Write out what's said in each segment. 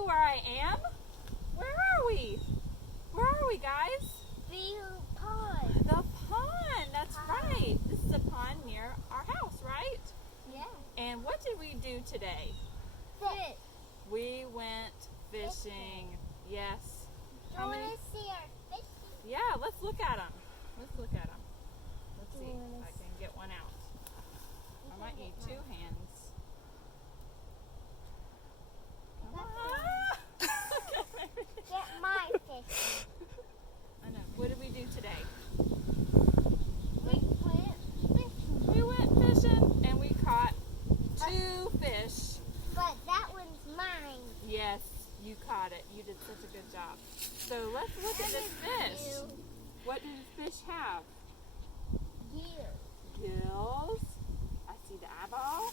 see where I am? Where are we? Where are we, guys? The pond. The pond, that's right. This is a pond near our house, right? Yeah. And what did we do today? Fish. We went fishing. Yes. Do you want to see our fish? Yeah, let's look at them. Let's look at them. Let's see if I can get one out. I might need two hands. Get my fish. I know. What did we do today? We went fishing. We went fishing and we caught 2 fish. But that one's mine. Yes, you caught it. You did such a good job. So let's look at this fish. What does the fish have? Gills. I see the eyeball.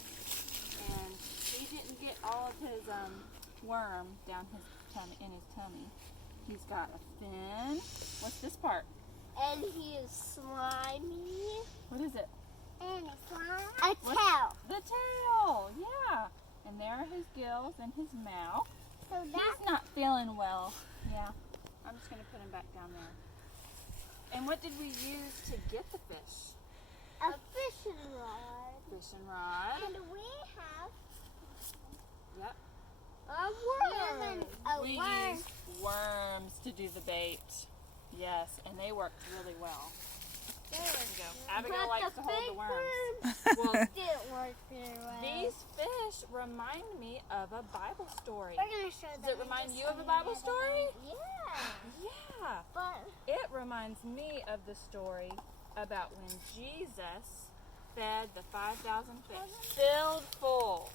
And he didn't get all of his worm down his tummy, in his tummy. He's got a fin. What's this part? And he is slimy. What is it? And it's slimy. A tail. The tail. Yeah. And there are his gills and his mouth. So He's not feeling well. Yeah. I'm just going to put him back down there. And what did we use to get the fish? a fishing rod. Fishing rod. And we have Yep. a worm. We used worms to do the bait. Yes, and they worked really well. There you go. Abigail likes to hold the worms. Well, Didn't work very well. these fish remind me of a Bible story. We're gonna show them. Does it remind you of a Bible story? Yeah. Yeah. But It reminds me of the story about when Jesus fed the 5,000 fish, filled full.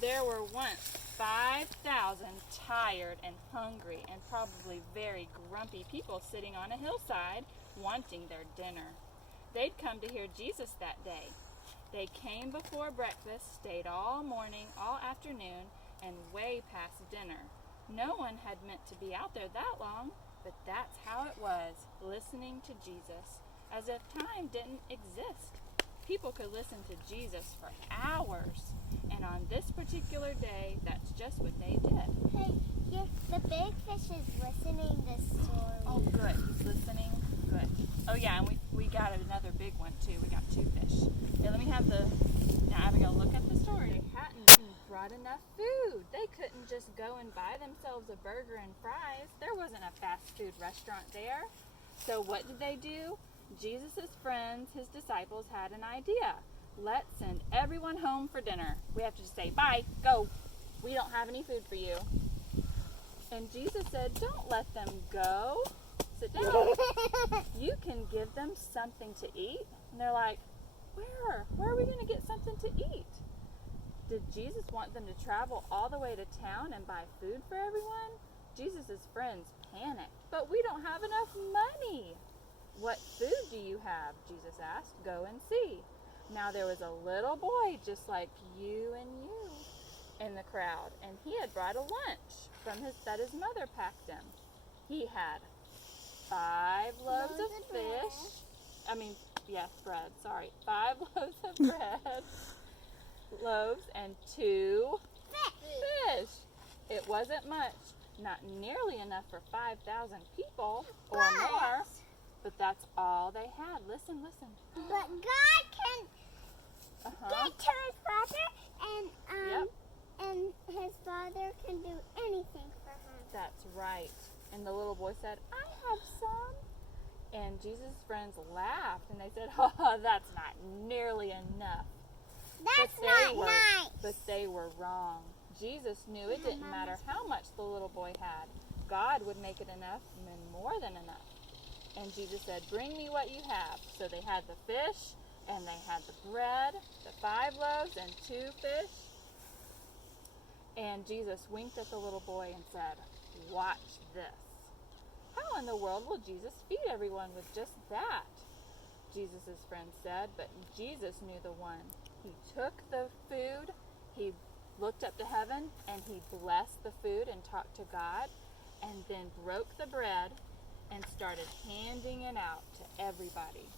There were once 5,000 tired and hungry and probably very grumpy people sitting on a hillside wanting their dinner. They'd come to hear Jesus that day. They came before breakfast, stayed all morning, all afternoon, and way past dinner. No one had meant to be out there that long, but that's how it was, listening to Jesus, as if time didn't exist. People could listen to Jesus for hours, and on this particular day, that's just what they did. hey, the big fish is listening to the story. Oh, good. He's listening. Good. Oh, yeah, and we got another big one, too. We got 2 fish. Hey, let me have now Abigail, look at the story. They hadn't brought enough food. They couldn't just go and buy themselves a burger and fries. There wasn't a fast food restaurant there. So what did they do? Jesus' friends, his disciples, had an idea. Let's send everyone home for dinner. We have to just say, bye, go. We don't have any food for you. And Jesus said, don't let them go. Sit down. You can give them something to eat. And they're like, where? Where are we going to get something to eat? Did Jesus want them to travel all the way to town and buy food for everyone? Jesus' friends panicked. But we don't have enough money. What food do you have? Jesus asked. Go and see. Now there was a little boy just like you and you in the crowd, and he had brought a lunch that his mother packed him. He had 5 loaves of bread. Sorry, 5 loaves of bread, loaves, and 2 fish. It wasn't much, not nearly enough for 5,000 people or more. But that's all they had. Listen. But God can get to his father, and his father can do anything for him. That's right. And the little boy said, I have some. And Jesus' friends laughed, and they said, oh, that's not nearly enough. That's not nice. But they were wrong. Jesus knew it didn't matter how much the little boy had. God would make it enough and more than enough. And Jesus said, bring me what you have. So they had the fish, and they had the bread, the 5 loaves, and 2 fish. And Jesus winked at the little boy and said, watch this. How in the world will Jesus feed everyone with just that? Jesus' friend said, but Jesus knew the one. He took the food, he looked up to heaven, and he blessed the food and talked to God, and then broke the bread and started handing it out to everybody.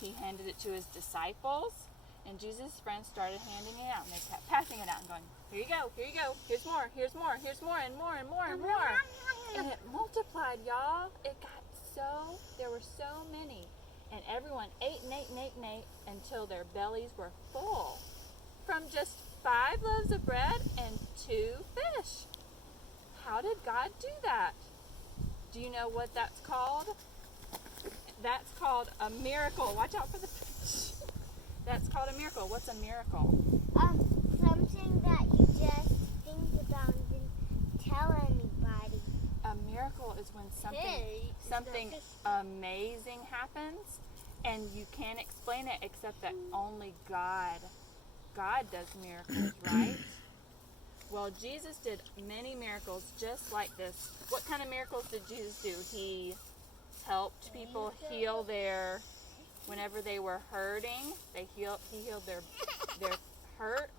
He handed it to his disciples, and Jesus' friends started handing it out, and they kept passing it out and going, Here you go. Here you go. Here's more. Here's more. Here's more and more and more and more. And it multiplied, y'all. There were so many. And everyone ate and ate and ate and ate until their bellies were full from just 5 loaves of bread and 2 fish. How did God do that? Do you know what that's called? That's called a miracle. Watch out for the fish. That's called a miracle. What's a miracle? Something that you just think about and didn't tell anybody. A miracle is when something amazing happens and you can't explain it except that only God does miracles, right? Well, Jesus did many miracles just like this. What kind of miracles did Jesus do? He helped people heal whenever they were hurting. He healed their hurt.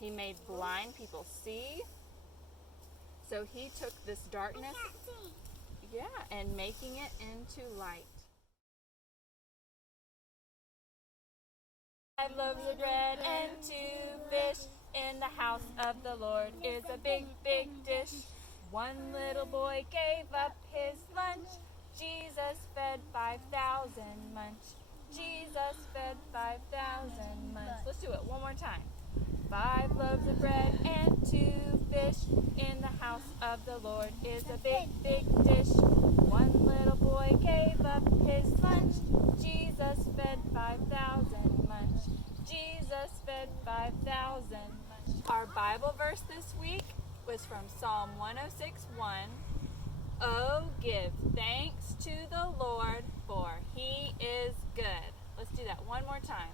He made blind people see. So he took this darkness, and making it into light. 5 loaves of bread and 2 fish in the house of the Lord is a big, big dish. One little boy gave up his lunch. Jesus fed 5,000 munch. Jesus fed 5,000 munch. Let's do it one more time. 5 loaves of bread and 2 fish in the house of the Lord is a big, big dish. One little boy gave up his lunch. Jesus fed 5,000 munch. Jesus fed 5,000 munch. Our Bible verse this week was from Psalm 106:1. Oh, give thanks to the Lord, for he is good. Let's do that one more time.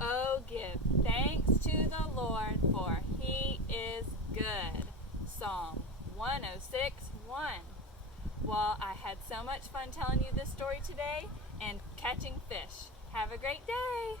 Oh, give thanks to the Lord, for he is good. Psalm 106:1. Well, I had so much fun telling you this story today and catching fish. Have a great day.